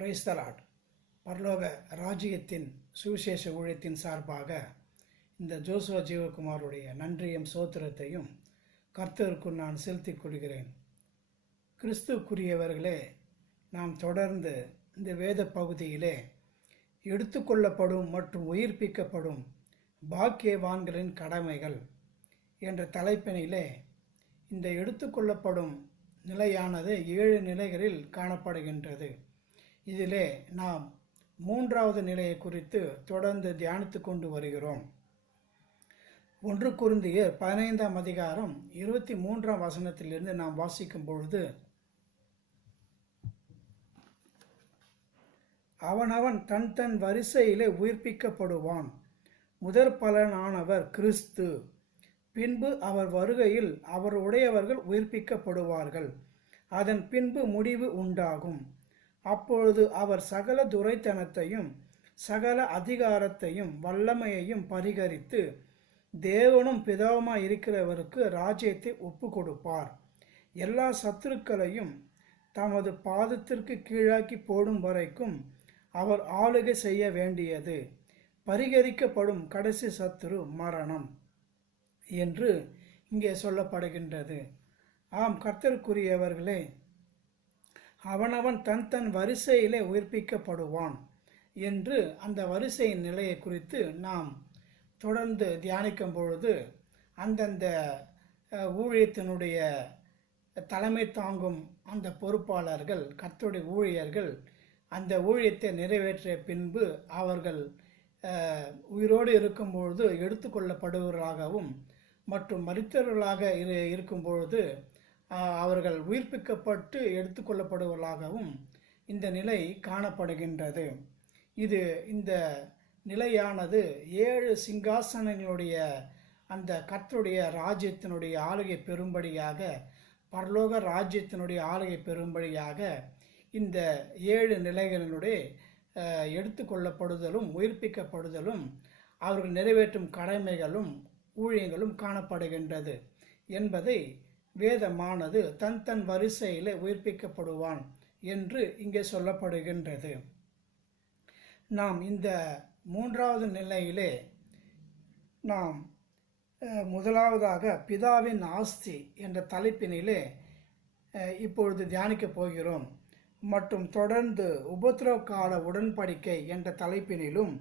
Praise the Lord. பரலோக ராஜ்யத்தின் சுவிசேஷ ஊழியத்தின் சார்பாக இந்த ஜோசுவா ஜீவகுமாருடைய நன்றியும் சோத்திரத்தையும் கர்த்தருக்கு நான் செலுத்திக் கொள்கிறேன். கிறிஸ்துக்குரியவர்களே, நாம் தொடர்ந்து இந்த வேத பகுதியிலே எடுத்துக்கொள்ளப்படும் மற்றும் உயிர்ப்பிக்கப்படும் பாக்கியவான்களின் கடமைகள் என்ற தலைப்பினிலே இந்த எடுத்துக்கொள்ளப்படும் நிலையானது 7 நிலைகளில் காணப்படுகின்றது. இதிலே நாம் 3வது நிலையை குறித்து தொடர்ந்து தியானித்து கொண்டு வருகிறோம். 1 கொரிந்தியர் 15ஆம் அதிகாரம் 23ஆம் வசனத்திலிருந்து நாம் வாசிக்கும் பொழுது, அவனவன் தன் தன் வரிசையிலே உயிர்ப்பிக்கப்படுவான். முதற் பலனானவர் கிறிஸ்து. பின்பு அவர் வருகையில் அவர் உடையவர்கள் உயிர்ப்பிக்கப்படுவார்கள். அதன் பின்பு முடிவு உண்டாகும். அப்பொழுது அவர் சகல துரைத்தனத்தையும் சகல அதிகாரத்தையும் வல்லமையையும் பரிகரித்து தேவனும் பிதாவுமாய் இருக்கிறவருக்கு ராஜ்யத்தை ஒப்பு கொடுப்பார். எல்லா சத்துருக்களையும் தமது பாதத்திற்கு கீழாக்கி போடும் வரைக்கும் அவர் ஆளுகை செய்ய வேண்டியது. பரிகரிக்கப்படும் கடைசி சத்துரு மரணம் என்று இங்கே சொல்லப்படுகின்றது. ஆம், கர்த்தருக்குரியவர்களே, அவனவன் தன் தன் வரிசையிலே உயிர்ப்பிக்கப்படுவான் என்று அந்த வரிசையின் நிலையை குறித்து நாம் தொடர்ந்து தியானிக்கும் பொழுது, அந்தந்த ஊழியத்தினுடைய தலைமை தாங்கும் அந்த பொறுப்பாளர்கள், கர்த்தருடைய ஊழியர்கள் அந்த ஊழியத்தை நிறைவேற்றிய பின்பு அவர்கள் உயிரோடு இருக்கும்பொழுது எடுத்துக்கொள்ளப்படுவர்களாகவும் மற்றும் மரித்தவர்களாக இருக்கும்பொழுது அவர்கள் உயிர்ப்பிக்கப்பட்டு எடுத்துக்கொள்ளப்படுவர்களாகவும் இந்த நிலை காணப்படுகின்றது. இந்த நிலையானது 7 சிங்காசனங்களுடைய அந்த கர்த்தருடைய ராஜ்யத்தினுடைய ஆளுகை பெறும்படியாக, பரலோக ராஜ்யத்தினுடைய ஆளுகை பெறும்படியாக இந்த 7 நிலைகளினுடைய எடுத்துக்கொள்ளப்படுதலும் உயிர்ப்பிக்கப்படுதலும் அவர்கள் நிறைவேற்றும் கடமைகளும் ஊழியங்களும் காணப்படுகின்றது என்பதை வேதமானது தன் தன் வரிசையில் உயிர்ப்பிக்கப்படுவான் என்று இங்கே சொல்லப்படுகின்றது. நாம் இந்த 3வது நிலையிலே நாம் முதலாவதாக பிதாவின் ஆஸ்தி என்ற தலைப்பினிலே இப்பொழுது தியானிக்கப் போகிறோம். மற்றும் தொடர்ந்து உபத்திரவ கால உடன்படிக்கை என்ற தலைப்பினிலும்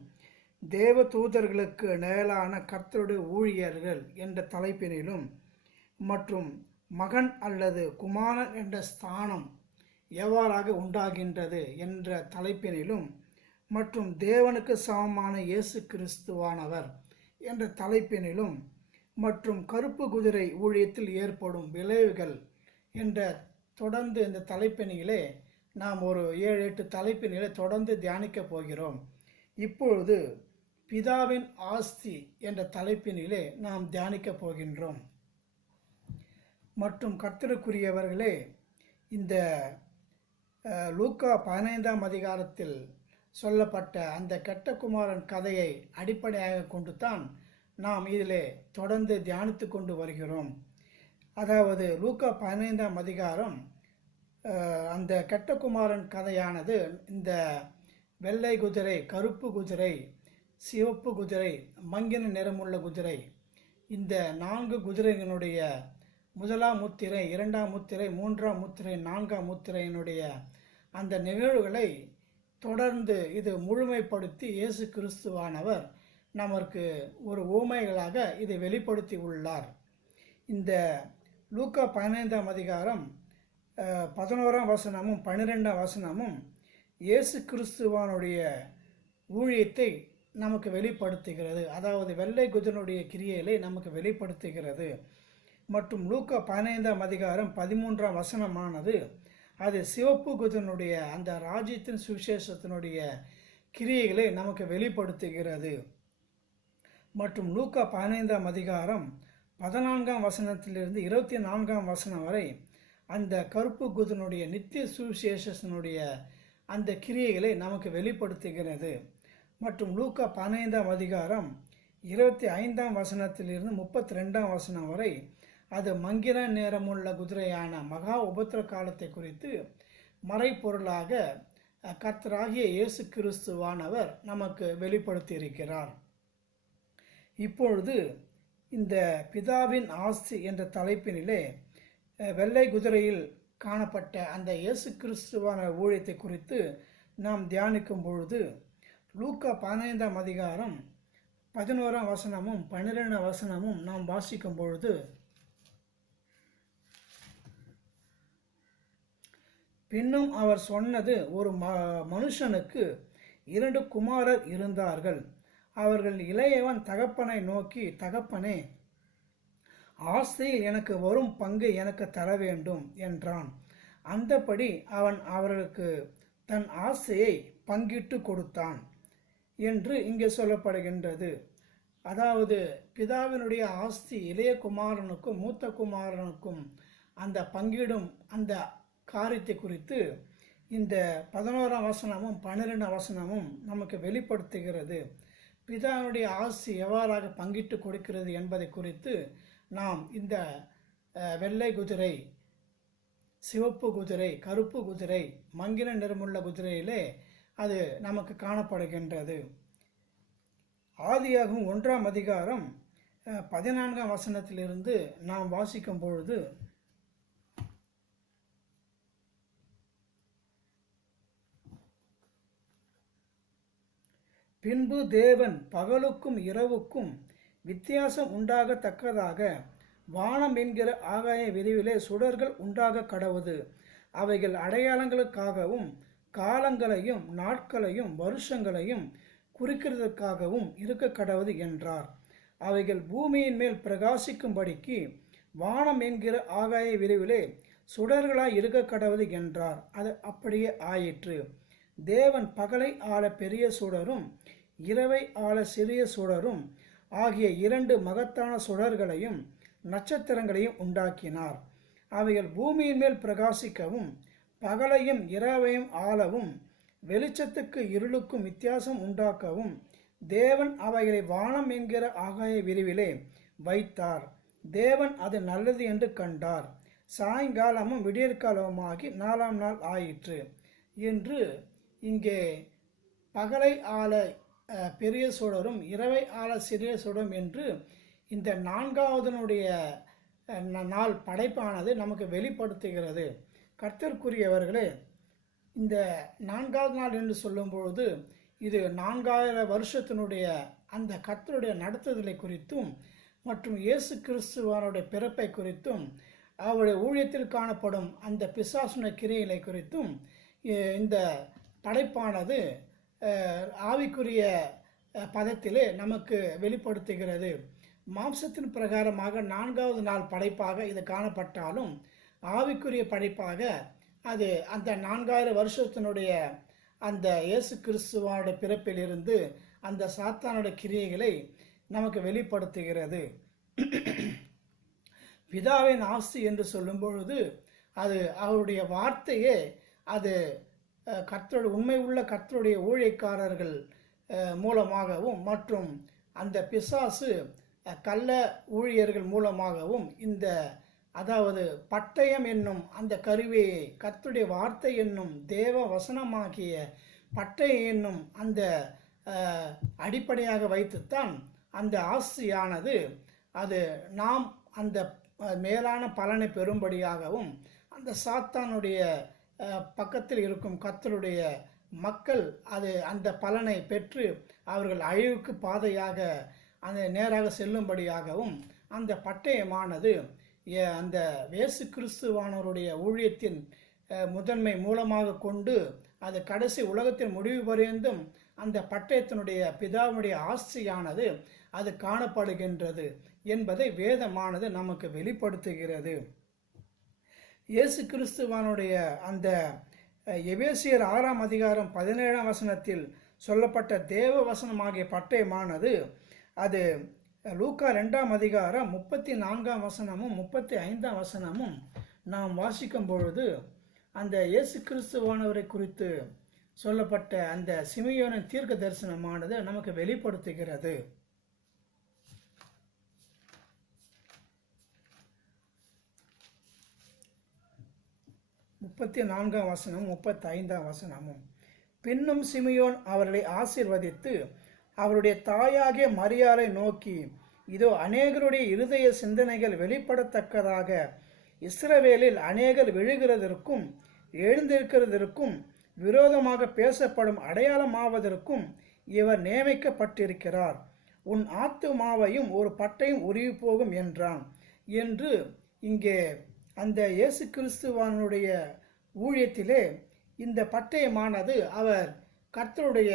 தேவ தூதர்களுக்கு நிழலான கர்த்தருடைய ஊழியர்கள் என்ற தலைப்பினிலும் மற்றும் மகன் அல்லது குமாரன் என்ற ஸ்தானம் எவ்வாறாக உண்டாகின்றது என்ற தலைப்பினிலும் மற்றும் தேவனுக்கு சமமான இயேசு கிறிஸ்துவானவர் என்ற தலைப்பினிலும் மற்றும் கருப்பு குதிரை ஊழியத்தில் ஏற்படும் விளைவுகள் என்ற தொடர்ந்து இந்த தலைப்பினிலே நாம் ஒரு 7-8 தலைப்பினிலே தொடர்ந்து தியானிக்கப் போகிறோம். இப்பொழுது பிதாவின் ஆஸ்தி என்ற தலைப்பினிலே நாம் தியானிக்கப் போகின்றோம். மற்றும் கர்த்தருக்குரியவர்களே, இந்த லூக்கா 15ஆம் அதிகாரத்தில் சொல்லப்பட்ட அந்த கெட்ட குமாரன் கதையை அடிப்படையாக கொண்டு தான் நாம் இதிலே தொடர்ந்து தியானித்து கொண்டு வருகிறோம். அதாவது லூக்கா 15ஆம் அதிகாரம் அந்த கெட்ட குமாரன் கதையானது இந்த வெள்ளை குதிரை, கருப்பு குதிரை, சிவப்பு குதிரை, மங்கின நிறமுள்ள குதிரை, இந்த 4 குதிரைகளுடைய 1ஆம் முத்திரை, 2ஆம் முத்திரை, 3ஆம் முத்திரை, 4ஆம் முத்திரையினுடைய அந்த நிகழ்வுகளை தொடர்ந்து இது முழுமைப்படுத்தி இயேசு கிறிஸ்துவானவர் நமக்கு ஒரு ஊமைகளாக இதை வெளிப்படுத்தி உள்ளார். இந்த லூக்கா 15ஆம் அதிகாரம் 11ஆம் வசனமும் 12ஆம் வசனமும் இயேசு கிறிஸ்துவானுடைய ஊழியத்தை நமக்கு வெளிப்படுத்துகிறது. அதாவது வெள்ளை குதிரையினுடைய கிரியைகளை நமக்கு வெளிப்படுத்துகிறது. மற்றும் லூக்கா 15ஆம் அதிகாரம் 13ஆம் வசனமானது அது சிவப்பு குதிரையினுடைய அந்த ராஜ்யத்தின் சுவிசேஷத்தினுடைய கிரியைகளை நமக்கு வெளிப்படுத்துகிறது. மற்றும் லூக்கா 15ஆம் அதிகாரம் 14ஆம் வசனத்திலிருந்து 24ஆம் வசனம் வரை அந்த கருப்பு குதிரையினுடைய நித்திய சுவிசேஷத்தினுடைய அந்த கிரியைகளை நமக்கு வெளிப்படுத்துகிறது. மற்றும் லூக்கா 15ஆம் அதிகாரம் 25ஆம் வசனத்திலிருந்து 32ஆம் வசனம் வரை அது மங்கின நேரமுள்ள குதிரையான மகா உபத்திர காலத்தை குறித்து மறைப்பொருளாக கர்த்தராகிய இயேசு கிறிஸ்துவானவர் நமக்கு வெளிப்படுத்தியிருக்கிறார். இப்பொழுது இந்த பிதாவின் ஆஸ்தி என்ற தலைப்பினிலே வெள்ளை குதிரையில் காணப்பட்ட அந்த இயேசு கிறிஸ்துவான ஊழியத்தை குறித்து நாம் தியானிக்கும் பொழுது லூக்கா 15ஆம் அதிகாரம் 11ஆம் வசனமும் 12ஆம் வசனமும் நாம் வாசிக்கும் பொழுது, பின்னும் அவர் சொன்னது, ஒரு மனுஷனுக்கு 2 குமாரர் இருந்தார்கள். அவர்கள் இளையவன் தகப்பனை நோக்கி, தகப்பனே, ஆஸ்தியில் எனக்கு வரும் பங்கு எனக்கு தர வேண்டும் என்றான். அந்தபடி அவன் அவர்களுக்கு தன் ஆஸ்தியை பங்கிட்டு கொடுத்தான் என்று இங்கே சொல்லப்படுகின்றது. அதாவது பிதாவினுடைய ஆஸ்தி இளைய குமாரனுக்கும் மூத்த குமாரனுக்கும் அந்த பங்கிடும் அந்த காரியத்தை குறித்து இந்த 11ஆம் வசனமும் 12ஆம் வசனமும் நமக்கு வெளிப்படுத்துகிறது. பிதாவினுடைய ஆஸ்தி எவ்வாறாக பங்கிட்டு கொடுக்கிறது என்பதை குறித்து நாம் இந்த வெள்ளை குதிரை, சிவப்பு குதிரை, கருப்பு குதிரை, மங்கின நிறமுள்ள குதிரையிலே அது நமக்கு காணப்படுகின்றது. ஆதியாகமம் 1ஆம் அதிகாரம் 14ஆம் வசனத்திலிருந்து நாம் வாசிக்கும் பொழுது, பின்பு தேவன் பகலுக்கும் இரவுக்கும் வித்தியாசம் உண்டாகத்தக்கதாக வானம் என்கிற ஆகாய விரிவிலே சுடர்கள் உண்டாக கடவுது. அவைகள் அடையாளங்களுக்காகவும் காலங்களையும் நாட்களையும் வருஷங்களையும் குறிக்கிறதுக்காகவும் இருக்க கடவுது என்றார். அவைகள் பூமியின் மேல் பிரகாசிக்கும்படிக்கு வானம் என்கிற ஆகாய விரிவிலே சுடர்களாய் இருக்க கடவுது என்றார். அது அப்படியே ஆயிற்று. தேவன் பகலை ஆள பெரிய சுடரும் இரவை ஆள சிறிய சுடரும் ஆகிய 2 மகத்தான சுடர்களையும் நட்சத்திரங்களையும் உண்டாக்கினார். அவைகள் பூமியின் மேல் பிரகாசிக்கவும் பகலையும் இரவையும் ஆளவும் வெளிச்சத்துக்கு இருளுக்கும் வித்தியாசம் உண்டாக்கவும் தேவன் அவைகளை வானம் என்கிற ஆகாய விரிவிலே வைத்தார். தேவன் அது நல்லது என்று கண்டார். சாயங்காலமும் விடியற்காலமுமாகி 4ஆம் நாள் ஆயிற்று என்று இங்கே பகலை ஆள பெரிய சுடரும் இரவை ஆள சிறிய சுடரும் என்று இந்த 4ஆவதனுடைய நாள் படைப்பானது நமக்கு வெளிப்படுத்துகிறது. கர்த்தருக்குரியவர்களே, இந்த 4ஆவது நாள் என்று சொல்லும் பொழுது இது 4000 வருஷத்தினுடைய அந்த கர்த்தருடைய நடத்துதலை குறித்தும் மற்றும் இயேசு கிறிஸ்துவனுடைய பிறப்பை குறித்தும் அவருடைய ஊழியத்தில் காணப்படும் அந்த பிசாசுன கிரியைகளை குறித்தும் இந்த படைப்பானது ஆவிக்குரிய பதத்திலே நமக்கு வெளிப்படுத்துகிறது. மாம்சத்தின் பிரகாரமாக 4ஆவது நாள் படைப்பாக இது காணப்பட்டாலும் ஆவிக்குரிய படைப்பாக அது அந்த 4000 வருஷத்தினுடைய அந்த இயேசு கிறிஸ்துவனுடைய பிறப்பிலிருந்து அந்த சாத்தானுடைய கிரியைகளை நமக்கு வெளிப்படுத்துகிறது. பிதாவின் ஆஸ்தி என்று சொல்லும் பொழுது அது அவருடைய வார்த்தையே, அது கர்த்தருடைய உண்மை உள்ள கர்த்தருடைய ஊழியக்காரர்கள் மூலமாகவும் மற்றும் அந்த பிசாசு கள்ள ஊழியர்கள் மூலமாகவும் இந்த அதாவது பட்டயம் என்னும் அந்த கருவியை கர்த்தருடைய வார்த்தை என்னும் தேவ வசனமாகிய பட்டயம் என்னும் அந்த அடிப்படையாக வைத்துத்தான் அந்த ஆஸ்தியானது அது நாம் அந்த மேலான பலனை பெறும்படியாகவும் அந்த சாத்தானுடைய பக்கத்தில் இருக்கும் கர்த்தருடைய மக்கள் அது அந்த பலனை பெற்று அவர்கள் அழிவுக்கு பாதையாக அந்த நேராக செல்லும்படியாகவும் அந்த பட்டயமானது அந்த இயேசு கிறிஸ்துவானவருடைய ஊழியத்தின் முதன்மை மூலமாக கொண்டு அது கடைசி உலகத்தின் முடிவு பரியந்தும் அந்த பட்டயத்தினுடைய பிதாவுடைய ஆஸ்தியானது அது காணப்படுகின்றது என்பதை வேதமானது நமக்கு வெளிப்படுத்துகிறது. இயேசு கிறிஸ்துவானுடைய அந்த எபேசியர் 6ஆம் அதிகாரம் 17ஆம் வசனத்தில் சொல்லப்பட்ட தேவ வசனமாகிய பட்டயமானது அது லூக்கா 2ஆம் அதிகாரம் 34ஆம் வசனமும் 35ஆம் வசனமும் நாம் வாசிக்கும் பொழுது அந்த இயேசு கிறிஸ்துவானவரை குறித்து சொல்லப்பட்ட அந்த சிமியோனின் தீர்க்க தரிசனமானது நமக்கு வெளிப்படுத்துகிறது. 34ஆம் வசனம் 35ஆம் வசனமும், பின்னும் சிமியோன் அவர்களை ஆசீர்வதித்து அவருடைய தாயாகிய மரியாளை நோக்கி, இதோ அநேகருடைய இருதய சிந்தனைகள் வெளிப்படத்தக்கதாக இஸ்ரவேலில் அநேகர் விழுகிறதற்கும் எழுந்திருக்கிறதற்கும் விரோதமாக பேசப்படும் அடையாளமாவதற்கும் இவர் நியமிக்கப்பட்டிருக்கிறார். உன் ஆத்துமாவையும் ஒரு பட்டையும் உருவி போகும் என்றான் என்று இங்கே அந்த இயேசு கிறிஸ்துவானுடைய ஊழியத்திலே இந்த பட்டயமானது அவர் கர்த்தருடைய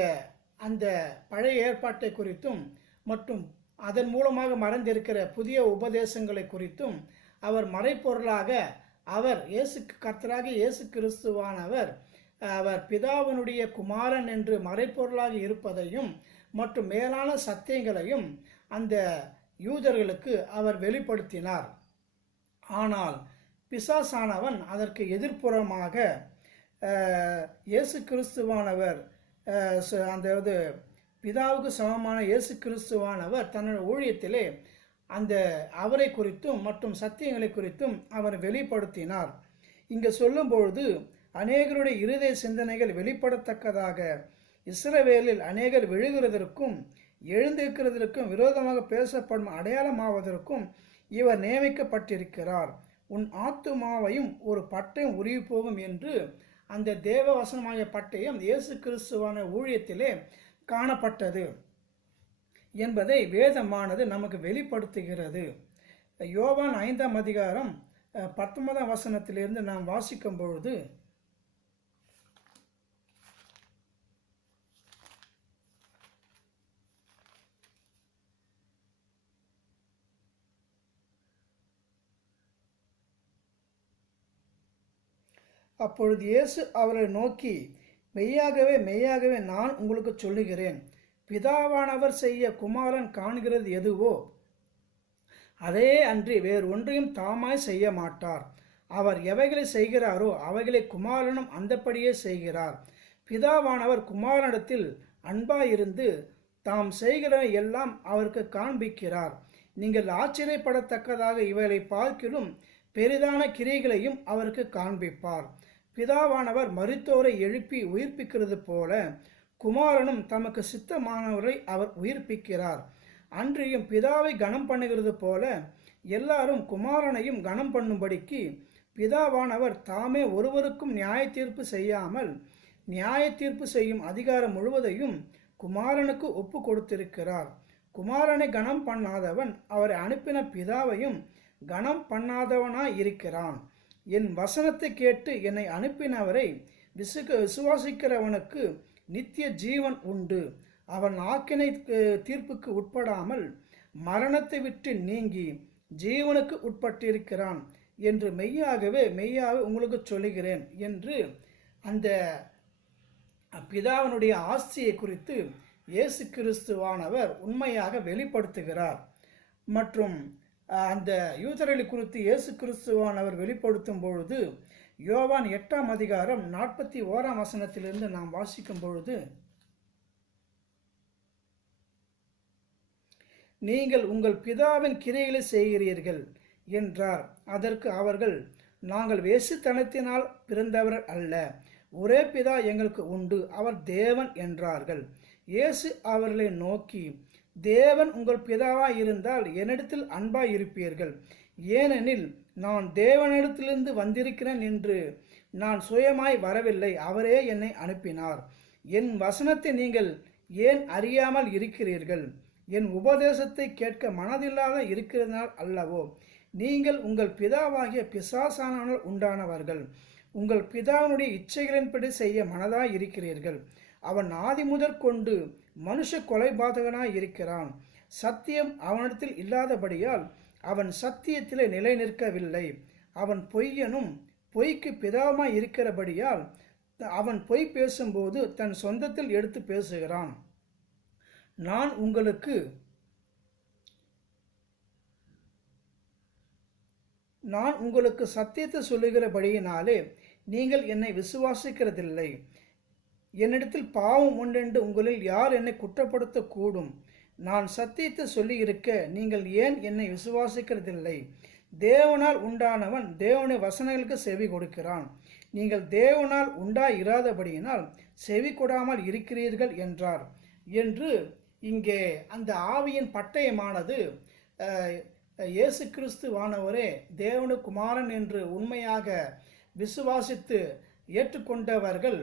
அந்த பழைய ஏற்பாட்டை குறித்தும் மற்றும் அதன் மூலமாக மறைந்திருக்கிற புதிய உபதேசங்களை குறித்தும் அவர் மறைப்பொருளாக அவர் கர்த்தராக இயேசு கிறிஸ்துவானவர் அவர் பிதாவினுடைய குமாரன் என்று மறைப்பொருளாக இருப்பதையும் மற்றும் மேலான சத்தியங்களையும் அந்த யூதர்களுக்கு அவர் வெளிப்படுத்தினார். ஆனால் பிசாசானவன் அதற்கு எதிர்ப்புறமாக இயேசு கிறிஸ்துவானவர் அந்த பிதாவுக்கு சமமான இயேசு கிறிஸ்துவானவர் தன்னுடைய ஊழியத்திலே அந்த அவரை குறித்தும் மற்றும் சத்தியங்களை குறித்தும் அவர் வெளிப்படுத்தினார். இங்கே சொல்லும் பொழுது அநேகருடைய இருதய சிந்தனைகள் வெளிப்படத்தக்கதாக இஸ்ரவேலில் அநேகர் விழுகிறதற்கும் எழுந்திருக்கிறதற்கும் விரோதமாக பேசப்படும் அடையாளமாவதற்கும் இவர் நியமிக்கப்பட்டிருக்கிறார். உன் ஆத்துமாவையும் ஒரு பட்டயம் உருவி போகும் என்று அந்த தேவ வசனமாகிய பட்டயம் இயேசு கிறிஸ்துவான ஊழியத்திலே காணப்பட்டது என்பதை வேதமானது நமக்கு வெளிப்படுத்துகிறது. யோவான் 5ஆம் அதிகாரம் 19ஆம் வசனத்திலிருந்து நாம் வாசிக்கும் பொழுது, அப்பொழுது இயேசு அவரை நோக்கி, மெய்யாகவே மெய்யாகவே நான் உங்களுக்கு சொல்லுகிறேன், பிதாவானவர் செய்ய குமாரன் காண்கிறது எதுவோ அதே அன்றி வேறு ஒன்றையும் தாமாய் செய்ய மாட்டார். அவர் எவைகளை செய்கிறாரோ அவைகளை குமாரனும் அந்தப்படியே செய்கிறார். பிதாவானவர் குமாரனிடத்தில் அன்பாயிருந்து தாம் செய்கிற எல்லாம் அவருக்கு காண்பிக்கிறார். நீங்கள் ஆச்சரியப்படத்தக்கதாக இவைகளை பார்க்கிலும் பெரிதான கிரியைகளையும் அவருக்கு காண்பிப்பார். பிதாவானவர் மரித்தோரை எழுப்பி உயிர்ப்பிக்கிறது போல குமாரனும் தமக்கு சித்தமானவரை அவர் உயிர்ப்பிக்கிறார். அன்றியும் பிதாவை கனம் பண்ணுகிறது போல எல்லாரும் குமாரனையும் கனம் பண்ணும்படிக்கு பிதாவானவர் தாமே ஒருவருக்கும் நியாய தீர்ப்பு செய்யாமல் நியாய தீர்ப்பு செய்யும் அதிகாரம் முழுவதையும் குமாரனுக்கு ஒப்பு கொடுத்திருக்கிறார். குமாரனை கனம் பண்ணாதவன் அவரை அனுப்பின பிதாவையும் கனம் பண்ணாதவனாய் இருக்கிறான். என் வசனத்தை கேட்டு என்னை அனுப்பினவரை விசுவாசிக்கிறவனுக்கு நித்திய ஜீவன் உண்டு. அவன் ஆக்கினை தீர்ப்புக்கு உட்படாமல் மரணத்தை விட்டு நீங்கி ஜீவனுக்கு உட்பட்டிருக்கிறான் என்று மெய்யாகவே மெய்யாகவே உங்களுக்கு சொல்லுகிறேன் என்று அந்த பிதாவினுடைய ஆஸ்தியை குறித்து இயேசு கிறிஸ்துவானவர் உண்மையாக வெளிப்படுத்துகிறார். மற்றும் அந்த யூதர்களை குறித்து இயேசு கிறிஸ்துவானவர் வெளிப்படுத்தும் பொழுது யோவான் 8ஆம் அதிகாரம் 41ஆம் வசனத்திலிருந்து நாம் வாசிக்கும் பொழுது, நீங்கள் உங்கள் பிதாவின் கிரியைகளை செய்கிறீர்கள் என்றார். அதற்கு அவர்கள், நாங்கள் வேசித்தனத்தினால் பிறந்தவர் அல்ல, ஒரே பிதா எங்களுக்கு உண்டு, அவர் தேவன் என்றார்கள். இயேசு அவர்களை நோக்கி, தேவன் உங்கள் பிதாவாய் இருந்தால் என்னிடத்தில் அன்பாய் இருப்பீர்கள். ஏனெனில் நான் தேவனிடத்திலிருந்து வந்திருக்கிறேன் என்று நான் சுயமாய் வரவில்லை, அவரே என்னை அனுப்பினார். என் வசனத்தை நீங்கள் ஏன் அறியாமல் இருக்கிறீர்கள்? என் உபதேசத்தை கேட்க மனதில்லாத இருக்கிறதுனால் அல்லவோ? நீங்கள் உங்கள் பிதாவாகிய பிசாசானவனால் உண்டானவர்கள், உங்கள் பிதாவினுடைய இச்சைகளின்படி செய்ய மனதாய் இருக்கிறீர்கள். அவன் ஆதி முதற் கொண்டு மனுஷ கொலைபாதகனாய் இருக்கிறான். சத்தியம் அவனிடத்தில் இல்லாதபடியால் அவன் சத்தியத்திலே நிலை நிற்கவில்லை. அவன் பொய்யனும் பொய்க்கு பிதாவுமாய் இருக்கிறபடியால் அவன் பொய் பேசும்போது தன் சொந்தத்தில் எடுத்து பேசுகிறான். நான் உங்களுக்கு சத்தியத்தை சொல்லுகிறபடியினாலே நீங்கள் என்னை விசுவாசிக்கிறதில்லை. என்னிடத்தில் பாவம் உண்டென்று உங்களில் யார் என்னை குற்றப்படுத்தக்கூடும்? நான் சத்தியத்தை சொல்லியிருக்க நீங்கள் ஏன் என்னை விசுவாசிக்கிறதில்லை? தேவனால் உண்டானவன் தேவனுடைய வசனங்களுக்கு செவி கொடுக்கிறான். நீங்கள் தேவனால் உண்டாயிராதபடியினால் செவி கொடாமல் இருக்கிறீர்கள் என்றார் என்று இங்கே அந்த ஆவியின் பட்டயமானது இயேசு கிறிஸ்துவானவரே தேவனு குமாரன் என்று உண்மையாக விசுவாசித்து ஏற்றுக்கொண்டவர்கள்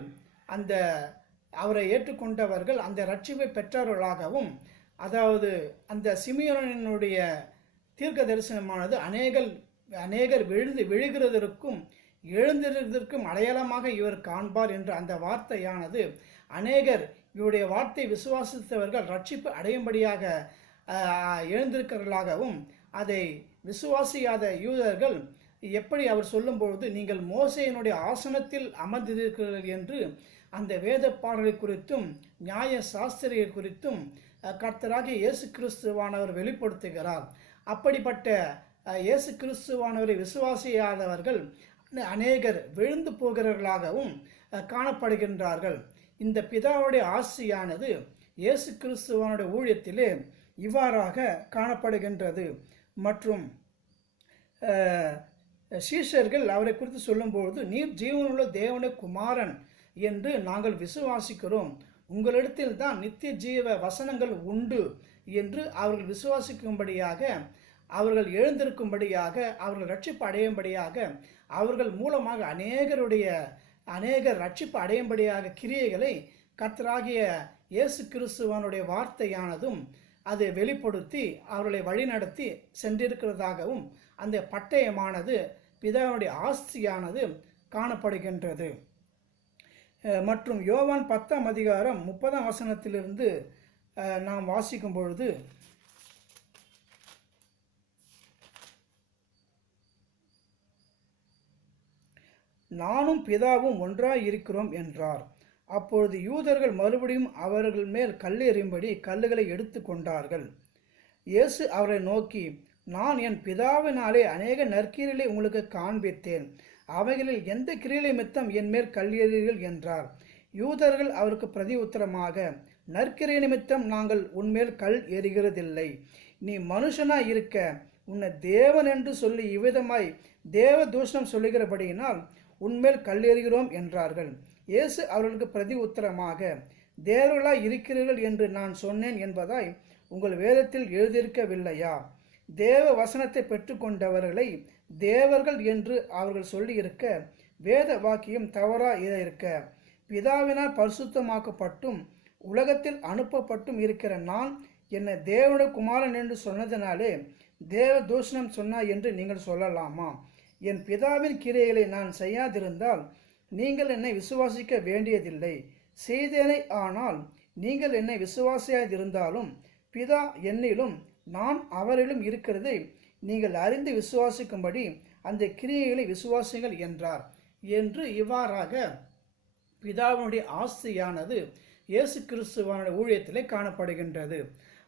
அவரை ஏற்றுக்கொண்டவர்கள் அந்த ரட்சிப்பை பெற்றவர்களாகவும், அதாவது அந்த சிமியோனினுடைய தீர்க்க தரிசனமானது அநேகர் விழுகிறதற்கும் எழுந்திருக்கிறதற்கும் அடையாளமாக இவர் காண்பார் என்ற அந்த வார்த்தையானது அநேகர் இவருடைய வார்த்தை விசுவாசித்தவர்கள் ரட்சிப்பு அடையும்படியாக எழுந்திருக்கிறவர்களாகவும், அதை விசுவாசியாத யூதர்கள் எப்படி அவர் சொல்லும்பொழுது நீங்கள் மோசேயினுடைய ஆசனத்தில் அமர்ந்திருக்கிறீர்கள் என்று அந்த வேத பாடலை குறித்தும் நியாய சாஸ்திரியை குறித்தும் கர்த்தராகிய இயேசு கிறிஸ்துவானவர் வெளிப்படுத்துகிறார். அப்படிப்பட்ட இயேசு கிறிஸ்துவானவரை விசுவாசியாதவர்கள் அநேகர் விழுந்து போகிறவர்களாகவும் காணப்படுகின்றார்கள். இந்த பிதாவுடைய ஆசியானது இயேசு கிறிஸ்துவானுடைய ஊழியத்திலே இவ்வாறாக காணப்படுகின்றது. மற்றும் சீஷர்கள் அவரை குறித்து சொல்லும்போது, நீர் ஜீவனுள்ள தேவனுடைய குமாரன் என்று நாங்கள் விசுவாசிக்கிறோம், உங்களிடத்தில் தான் நித்திய ஜீவ வசனங்கள் உண்டு என்று அவர்கள் விசுவாசிக்கும்படியாக, அவர்கள் எழுந்திருக்கும்படியாக, அவர்கள் ரட்சிப்பு அடையும்படியாக, அவர்கள் மூலமாக அநேகர் ரட்சிப்பு அடையும்படியாக கிரியைகளை கர்த்தராகிய இயேசு கிறிஸ்துவனுடைய வார்த்தையானதும் அதை வெளிப்படுத்தி அவர்களை வழிநடத்தி சென்றிருக்கிறதாகவும் அந்த பட்டயமானது பிதாவுடைய ஆஸ்தியானது காணப்படுகின்றது. மற்றும் யோவான் 10ஆம் அதிகாரம் 30ஆம் வசனத்திலிருந்து நாம் வாசிக்கும் பொழுது, நானும் பிதாவும் ஒன்றாய் இருக்கிறோம் என்றார். அப்பொழுது யூதர்கள் மறுபடியும் அவர்கள் மேல் கல்லெறியும்படி கல்லுகளை எடுத்து கொண்டார்கள். இயேசு அவரை நோக்கி, நான் என் பிதாவினாலே அநேக நற்கிரிகளை உங்களுக்கு காண்பித்தேன், அவைகளில் எந்த கிரியை நிமித்தம் என் மேல் கல்லெறியீர்கள் என்றார். யூதர்கள் அவருக்கு பிரதி உத்தரமாக, நற்கிரை நிமித்தம் நாங்கள் உன்மேல் கல் எறிகிறதில்லை, நீ மனுஷனாய் இருக்க உன்னை தேவன் என்று சொல்லி இவ்விதமாய் தேவ தூஷணம் சொல்லுகிறபடியினால் உன்மேல் கல் எறிகிறோம் என்றார்கள். இயேசு அவர்களுக்கு பிரதி உத்தரமாக, தேவர்களாய் இருக்கிறீர்கள் என்று நான் சொன்னேன் என்பதாய் உங்கள் வேதத்தில் எழுதியிருக்கவில்லையா? தேவ வசனத்தை பெற்றுக்கொண்டவர்களை தேவர்கள் என்று அவர்கள் சொல்லியிருக்க வேத வாக்கியம் தவறா இருக்க, பிதாவினால் பரிசுத்தமாக்கப்பட்டும் உலகத்தில் அனுப்பப்பட்டும் இருக்கிற நான் என்னை தேவனுடைய குமாரன் என்று சொன்னதினாலே தேவ தூஷணம் சொன்னாய் என்று நீங்கள் சொல்லலாமா? என் பிதாவின் கிரியைகளை நான் செய்யாதிருந்தால் நீங்கள் என்னை விசுவாசிக்க வேண்டியதில்லை. செய்தேனே ஆனால் நீங்கள் என்னை விசுவாசியாதிருந்தாலும் பிதா என்னிலும் நான் அவரிலும் இருக்கிறதை நீங்கள் அறிந்து விசுவாசிக்கும்படி அந்த கிரியைகளை விசுவாசிங்கள் என்றார் என்று இவ்வாறாக பிதாவினுடைய ஆஸ்தியானது இயேசு கிறிஸ்துவானுடைய ஊழியத்திலே காணப்படுகின்றது.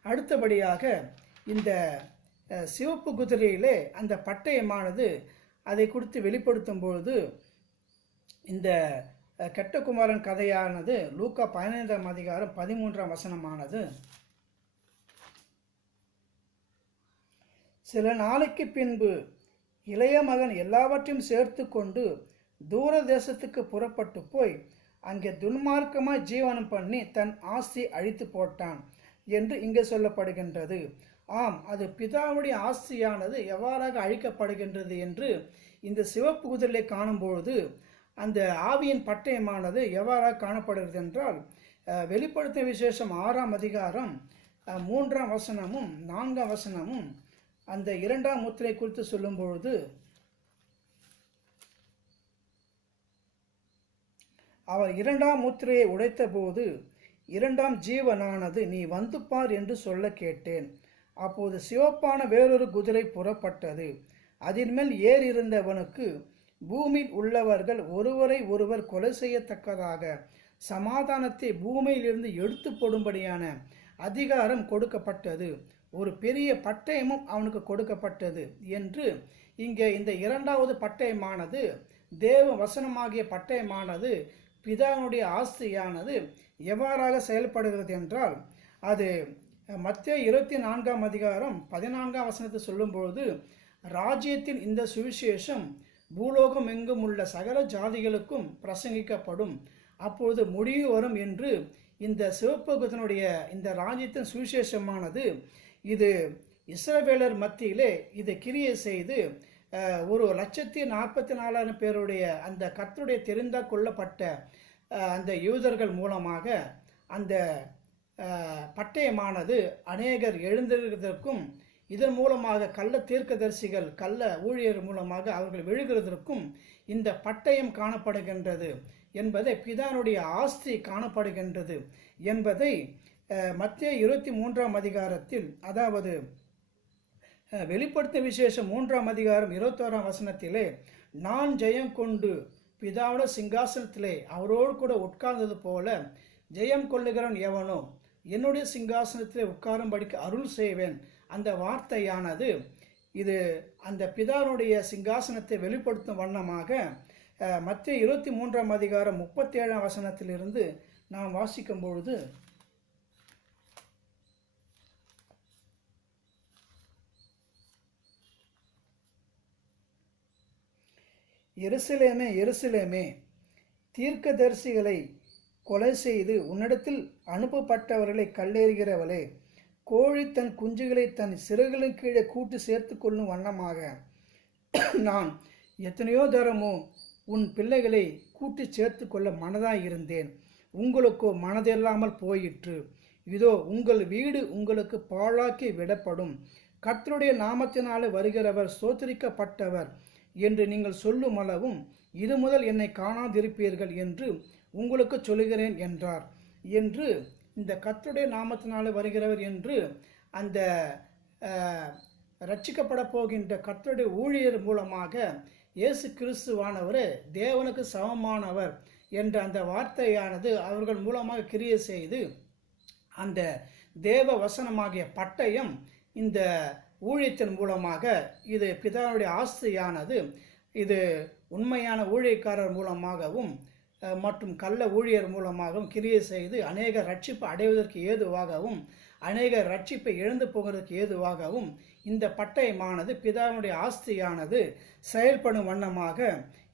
அடுத்தபடியாக இந்த சிவப்பு குதிரையிலே அந்த பட்டயமானது அதை குறித்து வெளிப்படுத்தும் பொழுது, இந்த கெட்டகுமாரன் கதையானது லூக்கா 15ஆம் அதிகாரம் 13ஆம் வசனமானது, சில நாளைக்கு பின்பு இளைய மகன் எல்லாவற்றையும் சேர்த்து கொண்டு தூர தேசத்துக்கு புறப்பட்டு போய் அங்கே துன்மார்க்கமாய் ஜீவனம் பண்ணி தன் ஆஸ்தி அழித்து போட்டான் என்று இங்கே சொல்லப்படுகின்றது. ஆம், அது பிதாவுடைய ஆஸ்தியானது எவ்வாறாக அழிக்கப்படுகின்றது என்று இந்த சிவப்பு குதிரையை காணும்பொழுது அந்த ஆவியின் பட்டயமானது எவ்வாறாக காணப்படுகிறது என்றால், வெளிப்படுத்தின விசேஷம் 6ஆம் அதிகாரம் 3ஆம் வசனமும் 4ஆம் வசனமும் அந்த 2ஆம் முத்திரை குறித்து சொல்லும் பொழுது, அவர் 2ஆம் முத்திரையை உடைத்த போது 2ஆம் ஜீவனானது நீ வந்து பார் என்று சொல்ல கேட்டேன். அப்போது சிவப்பான வேறொரு குதிரை புறப்பட்டது. அதன் மேல் ஏறி இருந்தவனுக்கு பூமியில் உள்ளவர்கள் ஒருவரை ஒருவர் கொலை செய்யத்தக்கதாக சமாதானத்தை பூமியிலிருந்து எடுத்து போடும்படியான அதிகாரம் கொடுக்கப்பட்டது. ஒரு பெரிய பட்டயமும் அவனுக்கு கொடுக்கப்பட்டது என்று இங்கே இந்த 2வது பட்டயமானது தேவ வசனமாகிய பட்டயமானது பிதாவுடைய ஆஸ்தியானது எவ்வாறாக செயல்படுகிறது என்றால், அது மத்தேயு 24ஆம் அதிகாரம் 14ஆம் வசனத்தை சொல்லும்பொழுது, ராஜ்யத்தின் இந்த சுவிசேஷம் பூலோகம் எங்கும் உள்ள சகல ஜாதிகளுக்கும் பிரசங்கிக்கப்படும். அப்பொழுது முடிவு வரும் என்று இந்த சிவப்பகுதனுடைய இந்த ராஜ்யத்தின் சுவிசேஷமானது இது இஸ்ரவேலர் மத்தியிலே இது கிரியை செய்து 1,44,000 பேருடைய அந்த கர்த்தருடைய தெரிந்த கொள்ளப்பட்ட அந்த யூதர்கள் மூலமாக அந்த பட்டயமானது அநேகர் எழுந்திருக்கிறதற்கும் இதன் மூலமாக கள்ள தீர்க்கதரிசிகள் கள்ள ஊழியர் மூலமாக அவர்கள் விழுகிறதற்கும் இந்த பட்டயம் காணப்படுகின்றது என்பதை பிதானுடைய ஆஸ்தி காணப்படுகின்றது என்பதை மத்தேயு 23ஆம் அதிகாரத்தில், அதாவது வெளிப்படுத்த விசேஷம் 3ஆம் அதிகாரம் 21ஆம் வசனத்திலே, நான் ஜெயம் கொண்டு பிதாவோட சிங்காசனத்திலே அவரோடு கூட உட்கார்ந்தது போல ஜெயம் கொள்ளுகிறவன் எவனோ என்னுடைய சிங்காசனத்திலே உட்காரும்படிக்கு அருள் செய்வேன். அந்த வார்த்தையானது இது அந்த பிதானுடைய சிங்காசனத்தை வெளிப்படுத்தும் வண்ணமாக மத்தேயு 23ஆம் அதிகாரம் 37ஆம் வசனத்திலிருந்து நாம் வாசிக்கும் பொழுது, எருசலேமே எருசலேமே, தீர்க்கதரிசிகளை கொலை செய்து உன்னிடத்தில் அனுப்பப்பட்டவர்களை கல்லெறிகிறவளே, கோழி தன் குஞ்சுகளை தன் சிறகுகளின் கீழே கூட்டு சேர்த்து கொள்ளும் வண்ணமாக நான் எத்தனையோ தரமோ உன் பிள்ளைகளை கூட்டி சேர்த்து கொள்ள மனதாயிருந்தேன். உங்களுக்கோ மனதில்லாமல் போயிற்று. இதோ உங்கள் வீடு உங்களுக்கு பாழாக்கி விடப்படும். கர்த்தருடைய நாமத்தினாலே வருகிறவர் சோதரிக்கப்பட்டவர் என்று நீங்கள் சொல்லும் அளவும் இது முதல் என்னை காணாதிருப்பீர்கள் என்று உங்களுக்கு சொல்லுகிறேன் என்றார். என்று இந்த கர்த்தருடைய நாமத்தினாலே வருகிறவர் என்று அந்த ரட்சிக்கப்பட போகின்ற கர்த்தருடைய ஊழியர் மூலமாக இயேசு கிறிஸ்துவானவர் தேவனுக்கு சமமானவர் என்ற அந்த வார்த்தையானது அவர்கள் மூலமாக கிரியை செய்து அந்த தேவ வசனமாகிய பட்டயம் இந்த ஊழியத்தின் மூலமாக இது பிதாவுடைய ஆஸ்தியானது இது உண்மையான ஊழியக்காரர் மூலமாகவும் மற்றும் கள்ள ஊழியர் மூலமாகவும் கிரியை செய்து அநேக ரட்சிப்பு அடைவதற்கு ஏதுவாகவும் அநேக ரட்சிப்பை எழுந்து போகிறதுக்கு ஏதுவாகவும் இந்த பட்டயமானது பிதாவுடைய ஆஸ்தியானது செயல்படும் வண்ணமாக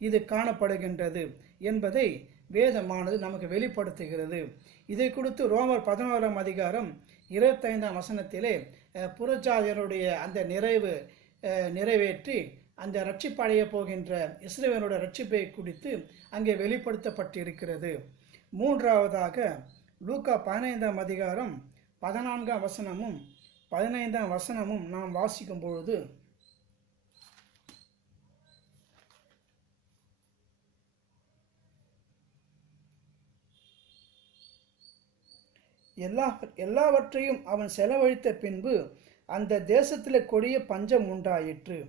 இது காணப்படுகின்றது என்பதை வேதமானது நமக்கு வெளிப்படுத்துகிறது. இதை குறித்து ரோமர் 11ஆம் அதிகாரம் 25ஆம் வசனத்திலே புறஜாதியருடைய அந்த நிறைவேற்றி அந்த ரட்சிப்படைய போகின்ற இஸ்ரவேலோட ரட்சிப்பை குறித்து அங்கே வெளிப்படுத்தப்பட்டிருக்கிறது. மூன்றாவதாக லூக்கா 15ஆம் அதிகாரம் 14ஆம் வசனமும் 15ஆம் வசனமும் நாம் வாசிக்கும் பொழுது, எல்லாவற்றையும் அவன் செலவழித்த பின்பு அந்த தேசத்தில் கொடிய பஞ்சம் உண்டாயிற்று.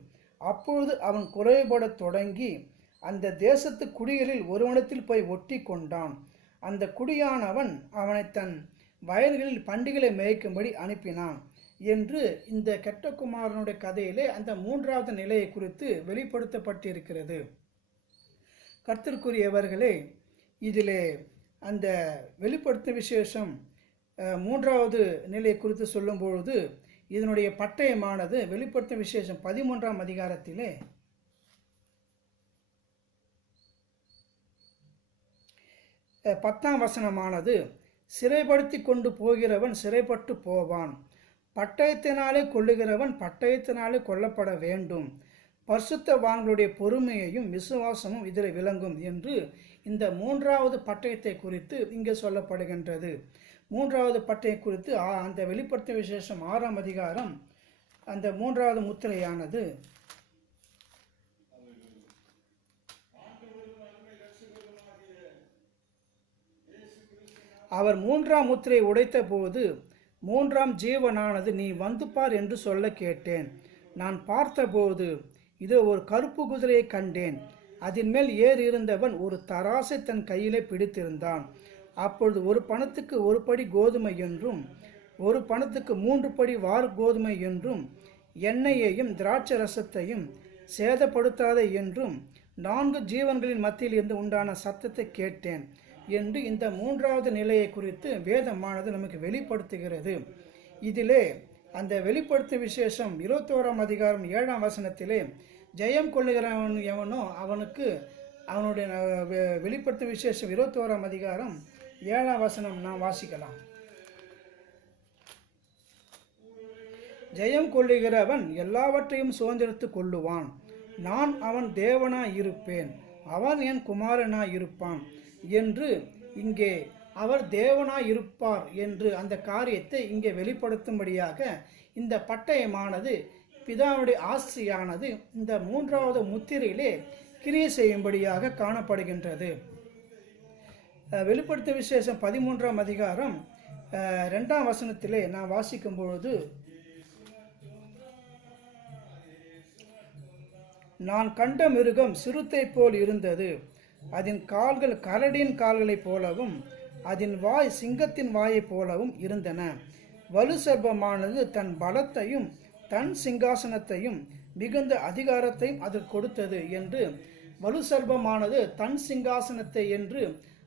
அப்பொழுது அவன் குறைபடத் தொடங்கி அந்த தேசத்து குடிகளில் ஒருவனத்தில் போய் ஒட்டி கொண்டான். அந்த குடியானவன் அவனை தன் வயல்களில் பண்டிகளை மேய்க்கும்படி அனுப்பினான் என்று இந்த கெட்ட குமாரனுடைய கதையிலே அந்த மூன்றாவது நிலையை குறித்து வெளிப்படுத்தப்பட்டிருக்கிறது. கர்த்தருக்குரியவர்களே, இதிலே அந்த வெளிப்படுத்தும் விசேஷம் மூன்றாவது நிலை குறித்து சொல்லும் பொழுது இதனுடைய பட்டயமானது வெளிப்படுத்தும் விசேஷம் 13ஆம் அதிகாரத்திலே 10ஆம் வசனமானது, சிறைப்படுத்தி கொண்டு போகிறவன் சிறைப்பட்டு போவான், பட்டயத்தினாலே கொள்ளுகிறவன் பட்டயத்தினாலே கொல்லப்பட வேண்டும், பரிசுத்தவான்களுடைய பொறுமையையும் விசுவாசமும் இதில் விளங்கும் என்று இந்த மூன்றாவது பட்டயத்தை குறித்து இங்கே சொல்லப்படுகின்றது. மூன்றாவது பட்டயம் குறித்து அந்த வெளிப்படுத்தும் விசேஷம் 6ஆம் அதிகாரம் அந்த மூன்றாவது முத்திரையானது அவர் மூன்றாம் முத்திரையை உடைத்த போது மூன்றாம் ஜீவனானது நீ வந்து பார் என்று சொல்ல கேட்டேன். நான் பார்த்தபோது இதோ ஒரு கருப்பு குதிரையை கண்டேன். அதன் மேல் ஏறி இருந்தவன் ஒரு தராசை தன் கையிலே பிடித்திருந்தான். அப்பொழுது ஒரு பணத்துக்கு 1 படி கோதுமை என்றும் 1 பணத்துக்கு 3 படி வார் கோதுமை என்றும் எண்ணெயையும் திராட்சை ரசத்தையும் சேதப்படுத்தாத என்றும் 4 ஜீவன்களின் மத்தியில் இருந்து உண்டான சத்தத்தை கேட்டேன் என்று இந்த மூன்றாவது நிலையை குறித்து வேதமானது நமக்கு வெளிப்படுத்துகிறது. இதிலே அந்த வெளிப்படுத்தும் விசேஷம் 21ஆம் அதிகாரம் 7ஆம் வசனத்திலே ஜெயம் கொள்ளுகிறவன் எவனோ அவனுக்கு அவனுடைய வெளிப்படுத்தும் விசேஷம் 21ஆம் அதிகாரம் 7ஆம் வசனம் நாம் வாசிக்கலாம். ஜெயம் கொள்ளுகிறவன் எல்லாவற்றையும் சுதந்திரித்து கொள்ளுவான். நான் அவன் தேவனாய் இருப்பேன், அவன் என் குமாரனாய் இருப்பான் என்று இங்கே அவர் தேவனாய் இருப்பார் என்று அந்த காரியத்தை இங்கே வெளிப்படுத்தும்படியாக இந்த பட்டயமானது பிதாவுடைய ஆசியானது இந்த 3வது முத்திரையிலே கிரியை செய்யும்படியாக காணப்படுகின்றது. வெளிப்படுத்த விசேஷம் 13ஆம் அதிகாரம் 2ஆம் வசனத்திலே நான் வாசிக்கும் பொழுது, நான் கண்ட மிருகம் சிறுத்தை போல் இருந்தது, அதன் கால்கள் கரடியின் கால்களைப் போலவும் அதன் வாய் சிங்கத்தின் வாயைப் போலவும் இருந்தன. வலு சர்ப்பமானது தன் பலத்தையும் தன் சிங்காசனத்தையும் மிகுந்த அதிகாரத்தையும் அது கொடுத்தது என்று, வலு சர்ப்பமானது தன் சிங்காசனத்தை என்று,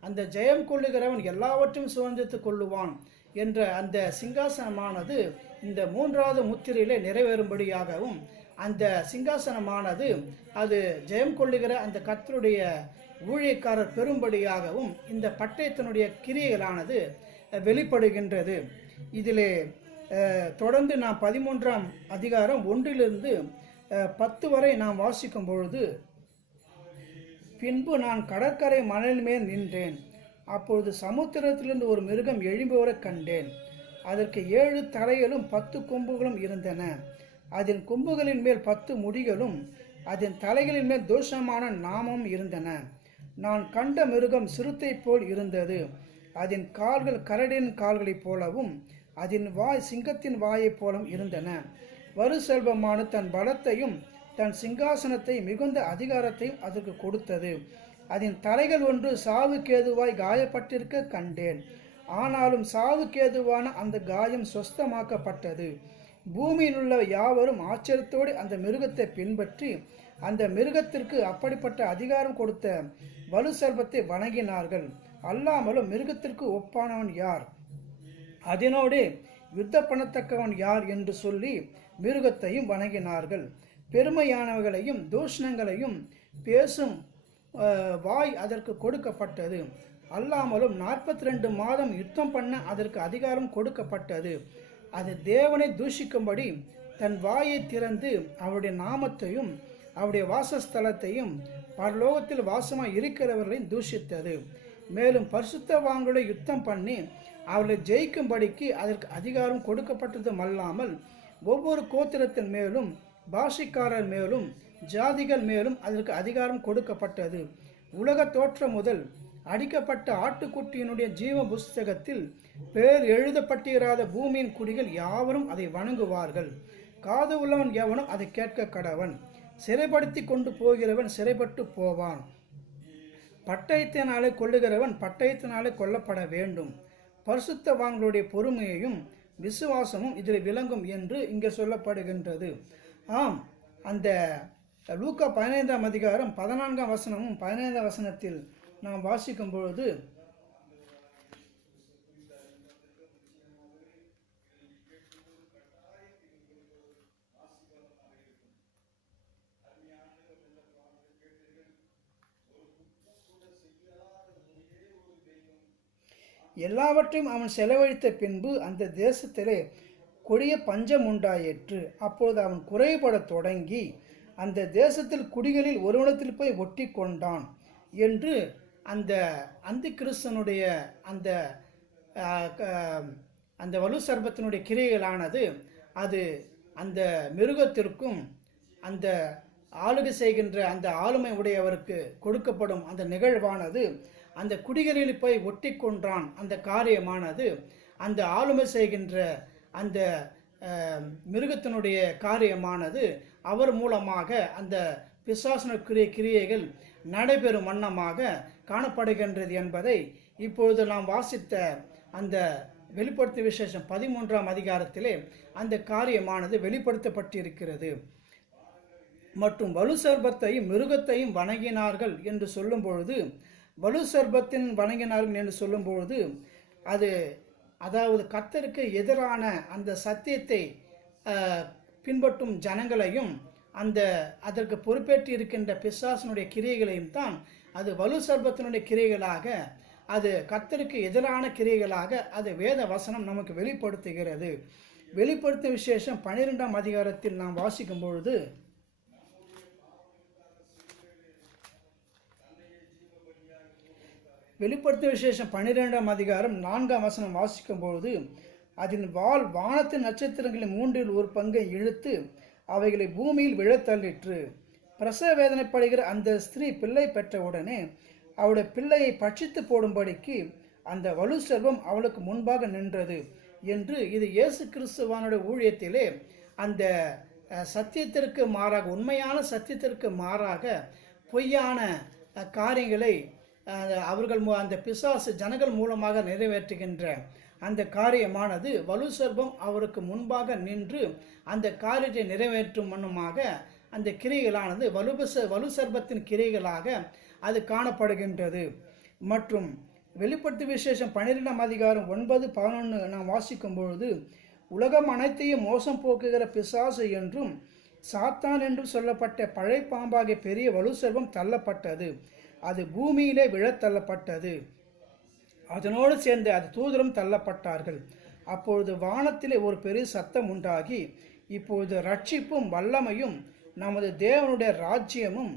அந்த ஜெயம் கொள்ளுகிறவன் எல்லாவற்றையும் சுதந்திரித்துக் கொள்ளுவான் என்ற அந்த சிங்காசனமானது இந்த 3வது முத்திரையிலே நிறைவேறும்படியாகவும், அந்த சிங்காசனமானது அது ஜெயம் கொள்ளுகிற அந்த கர்த்தருடைய ஊழியக்காரர் பெரும்படியாகவும் இந்த பட்டயத்தினுடைய கிரியைகளானது வெளிப்படுகின்றது. இதிலே தொடர்ந்து நாம் 13ஆம் அதிகாரம் 1லிருந்து 10 வரை நாம் வாசிக்கும் பொழுது, பின்பு நான் கடற்கரை மணல் மேல் நின்றேன். அப்பொழுது சமுத்திரத்திலிருந்து ஒரு மிருகம் எழும்புவரை கண்டேன். அதற்கு 7 தலைகளும் 10 கொம்புகளும் இருந்தன. அதன் கொம்புகளின் மேல் 10 முடிகளும் அதன் தலைகளின் மேல் தோஷமான நாமமும் இருந்தன. நான் கண்ட மிருகம் சிறுத்தை போல் இருந்தது, அதன் கால்கள் கரடியின் கால்களைப் போலவும் அதன் வாய் சிங்கத்தின் வாயைப் போலவும் இருந்தன. வரு செல்வமான தன் பலத்தையும் தன் சிங்காசனத்தை மிகுந்த அதிகாரத்தையும் அதற்கு கொடுத்தது. அதன் தலைகள் ஒன்று சாவுக்கேதுவாய் காயப்பட்டிருக்க கண்டேன். ஆனாலும் சாவுக்கேதுவான அந்த காயம் சொஸ்தமாக்கப்பட்டது. பூமியில் உள்ள யாவரும் ஆச்சரியத்தோடு அந்த மிருகத்தை பின்பற்றி அந்த மிருகத்திற்கு அப்படிப்பட்ட அதிகாரம் கொடுத்த வலு சர்ப்பத்தை வணங்கினார்கள். அல்லாமலும் மிருகத்திற்கு ஒப்பானவன் யார், அதனோடு யுத்த பண்ணத்தக்கவன் யார் என்று சொல்லி மிருகத்தையும் வணங்கினார்கள். பெருமையானவர்களையும் தூஷணங்களையும் பேசும் வாய் அதற்கு கொடுக்கப்பட்டது. அல்லாமலும் 42 மாதம் யுத்தம் பண்ண அதற்கு அதிகாரம் கொடுக்கப்பட்டது. அது தேவனை தூஷிக்கும்படி தன் வாயை திறந்து அவருடைய நாமத்தையும் அவருடைய வாசஸ்தலத்தையும் பரலோகத்தில் வாசமாய் இருக்கிறவர்களையும் தூஷித்தது. மேலும் பரிசுத்தவான்களை யுத்தம் பண்ணி அவர்களை ஜெயிக்கும்படிக்கு அதற்கு அதிகாரம் கொடுக்கப்பட்டதும் அல்லாமல் ஒவ்வொரு கோத்திரத்தின் மேலும் பாஷைக்காரர் மேலும் ஜாதிகள் மேலும் அதற்கு அதிகாரம் கொடுக்கப்பட்டது. உலக தோற்றம் முதல் அடிக்கப்பட்ட ஆட்டுக்குட்டியினுடைய ஜீவ புஸ்தகத்தில் பேர் எழுதப்பட்டிராத பூமியின் குடிகள் யாவரும் அதை வணங்குவார்கள். காது உள்ளவன் எவனும் அதை கேட்க கடவன். சிறைப்படுத்தி கொண்டு போகிறவன் சிறைப்பட்டு போவான். பட்டயத்தினாலே கொள்ளுகிறவன் பட்டயத்தினாலே கொல்லப்பட வேண்டும். பரிசுத்தவான்களுடைய பொறுமையையும் விசுவாசமும் இதில் விளங்கும் என்று இங்கே சொல்லப்படுகின்றது. ஆம், அந்த லூக்கா 15ஆம் அதிகாரம் 14ஆம் வசனமும் 15ஆம் வசனத்தில் நாம் வாசிக்கும் பொழுது, எல்லாவற்றையும் அவன் செலவழித்த பின்பு அந்த தேசத்திலே கொடிய பஞ்சம் உண்டாயிற்று. அப்பொழுது அவன் குறைபடத் தொடங்கி அந்த தேசத்தில் குடிகளில் ஒருவனத்தில் போய் ஒட்டி கொண்டான் என்று அந்த அந்தி கிறிஸ்தனுடைய அந்த வலு சர்ப்பத்தினுடைய கிரியைகளானது அது அந்த மிருகத்திற்கும் அந்த ஆளுகை செய்கின்ற அந்த ஆளுமை உடையவருக்கு கொடுக்கப்படும் அந்த நிகழ்வானது அந்த குடிகளில் போய் ஒட்டி கொன்றான். அந்த காரியமானது அந்த ஆளுமை செய்கின்ற அந்த மிருகத்தினுடைய காரியமானது அவர் மூலமாக அந்த பிசாசன கிரியைகள் நடைபெறும் வண்ணமாக காணப்படுகின்றது என்பதை இப்பொழுது நாம் வாசித்த அந்த வெளிப்படுத்த விசேஷம் 13ஆம் அதிகாரத்திலே அந்த காரியமானது வெளிப்படுத்தப்பட்டிருக்கிறது. மற்றும் வலு சர்ப்பத்தையும் மிருகத்தையும் வணங்கினார்கள் என்று சொல்லும் பொழுது, வலு சர்ப்பத்தின் வணங்கினார்கள் என்று சொல்லும் பொழுது அது அதாவது கர்த்தருக்கு எதிரான அந்த சத்தியத்தை பின்பற்றும் ஜனங்களையும் அதற்கு பொறுப்பேற்று இருக்கின்ற பிசாசனுடைய கிரியைகளையும் தான் அது வலு சர்ப்பத்தினுடைய கிரியைகளாக, அது கர்த்தருக்கு எதிரான கிரியைகளாக அது வேத வசனம் நமக்கு வெளிப்படுத்துகிறது. வெளிப்படுத்தும் விசேஷம் 12ஆம் அதிகாரத்தில் நாம் வாசிக்கும் பொழுது, வெளிப்படுத்தும் விசேஷம் 12ஆம் அதிகாரம் 4ஆம் வசனம் வாசிக்கும் பொழுது, அதன் வாள் வானத்தின் நட்சத்திரங்களின் 1/3 இழுத்து அவைகளை பூமியில் விழத்தள்ளிற்று. பிரசவ வேதனைப்படுகிற அந்த ஸ்திரீ பிள்ளை பெற்றவுடனே அவளுடைய பிள்ளையை பட்சித்து போடும்படிக்கு அந்த வலு சர்ப்பம் அவளுக்கு முன்பாக நின்றது என்று, இது இயேசு கிறிஸ்துவானுடைய ஊழியத்திலே அந்த சத்தியத்திற்கு மாறாக, உண்மையான சத்தியத்திற்கு மாறாக பொய்யான காரியங்களை அவர்கள் அந்த பிசாசு ஜனங்கள் மூலமாக நிறைவேற்றுகின்ற அந்த காரியமானது வலு சர்ப்பம் அவருக்கு முன்பாக நின்று அந்த காரியத்தை நிறைவேற்றும் வண்ணமாக அந்த கிரியைகளானது வலு சர்ப்பத்தின் கிரியைகளாக அது காணப்படுகின்றது. மற்றும் வெளிப்படுத்து விசேஷம் 12ஆம் அதிகாரம் 9-11 நாம் வாசிக்கும் பொழுது, உலகம் அனைத்தையும் மோசம் போக்குகிற பிசாசு என்றும் சாத்தான் என்றும் சொல்லப்பட்ட பழைய பாம்பாகிய பெரிய வலு சர்ப்பம் தள்ளப்பட்டது. அது பூமியிலே விழத் தள்ளப்பட்டது. அதனோடு சேர்ந்து அது தூதரும் தள்ளப்பட்டார்கள். அப்பொழுது வானத்திலே ஒரு பெரிய சத்தம் உண்டாகி, இப்பொழுது ரட்சிப்பும் வல்லமையும் நமது தேவனுடைய ராஜ்யமும்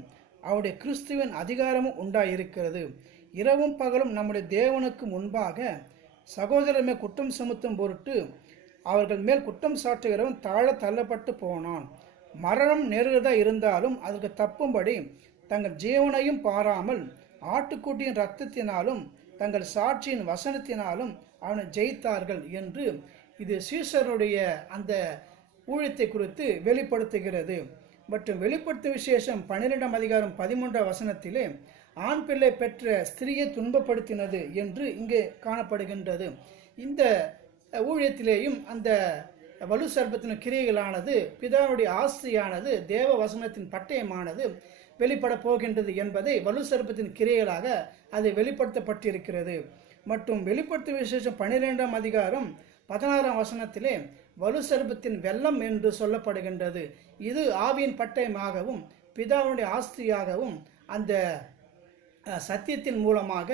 அவருடைய கிறிஸ்துவின் அதிகாரமும் உண்டாயிருக்கிறது. இரவும் பகலும் நம்முடைய தேவனுக்கு முன்பாக சகோதரமே குற்றம் சுமத்தும் பொருட்டு அவர்கள் மேல் குற்றம் சாட்டுகிறவன் தாழ தள்ளப்பட்டு போனான். மரணம் நேருகிறதா இருந்தாலும் அதற்கு தப்பும்படி தங்கள் ஜீவனையும் பாராமல் ஆட்டுக்குட்டியின் இரத்தத்தினாலும் தங்கள் சாட்சியின் வசனத்தினாலும் அவனை ஜெயித்தார்கள் என்று இது சீசருடைய அந்த ஊழியத்தை குறித்து வெளிப்படுத்துகிறது. மற்றும் வெளிப்படுத்தும் விசேஷம் 12ஆம் அதிகாரம் 13ஆம் வசனத்திலே ஆண் பிள்ளை பெற்ற ஸ்திரியை துன்பப்படுத்தினது என்று இங்கே காணப்படுகின்றது. இந்த ஊழியத்திலேயும் அந்த வலு சர்ப்பத்தின் கிரியைகளானது, பிதாவுடைய ஆஸ்தியானது, தேவ வசனத்தின் பட்டயமானது வெளிப்பட போகின்றது என்பதை வலு சர்ப்பத்தின் கிரியைகளாக அது வெளிப்படுத்தப்பட்டிருக்கிறது. மற்றும் வெளிப்படுத்தும் விசேஷம் 12ஆம் அதிகாரம் 16ஆம் வசனத்திலே வலு சர்ப்பத்தின் வெள்ளம் என்று சொல்லப்படுகின்றது. இது ஆவியின் பட்டயமாகவும் பிதாவுடைய ஆஸ்தியாகவும் அந்த சத்தியத்தின் மூலமாக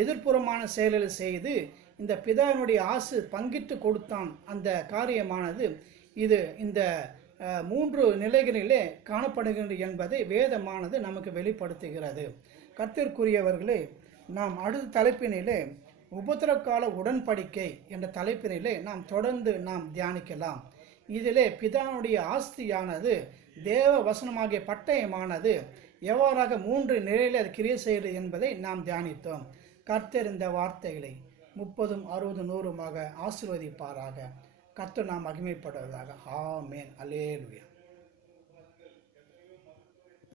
எதிர்ப்புறமான செயல்களை செய்து இந்த பிதாவினுடைய ஆசு பங்கிட்டு கொடுத்தான் அந்த காரியமானது இது இந்த 3 நிலைகளிலே காணப்படுகின்றது என்பதை வேதமானது நமக்கு வெளிப்படுத்துகிறது. கர்த்தருக்குரியவர்களே, நாம் அடுத்த தலைப்பினிலே உபத்திரக்கால உடன்படிக்கை என்ற தலைப்பினிலே நாம் தொடர்ந்து நாம் தியானிக்கலாம். இதிலே பிதாவுடைய ஆஸ்தியானது, தேவ வசனமாகிய பட்டயமானது எவ்வாறாக 3 நிலையில் அது கிரியை செய்கிறது என்பதை நாம் தியானித்தோம். கர்த்தர் இந்த வார்த்தைகளை 30, 60, 100 ஆசீர்வதிப்பாராக. கர்த்தர் நாம் மகிமைப்படுவதாக. ஆமென். அல்லேலூயா.